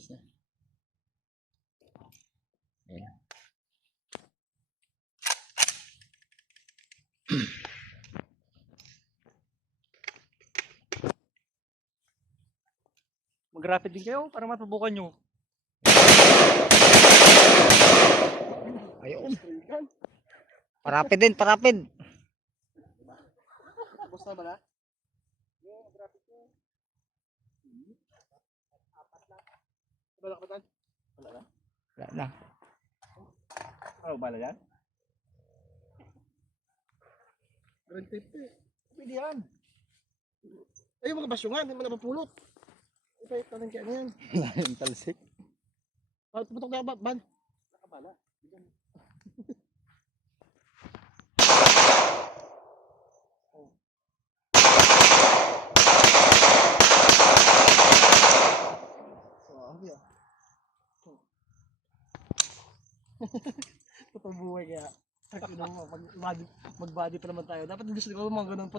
Ayos na. Ayan. Mag-rapid din kayo para matubukan nyo. Ayun. Parapid din, parapid. Basta ba na? Wala ka ba? Wala na? Wala na. Ano bala yan? Grand tape eh. Pwede yan. Ay, mga basyungan, hindi mo napapulot. Ito, tanong kaya na yan. Yung talsik. Putok na ban. Nakabala. Sabi ah. Totoo buhay kaya. Mag-body pa naman tayo. Dapat gusto ko mga ganun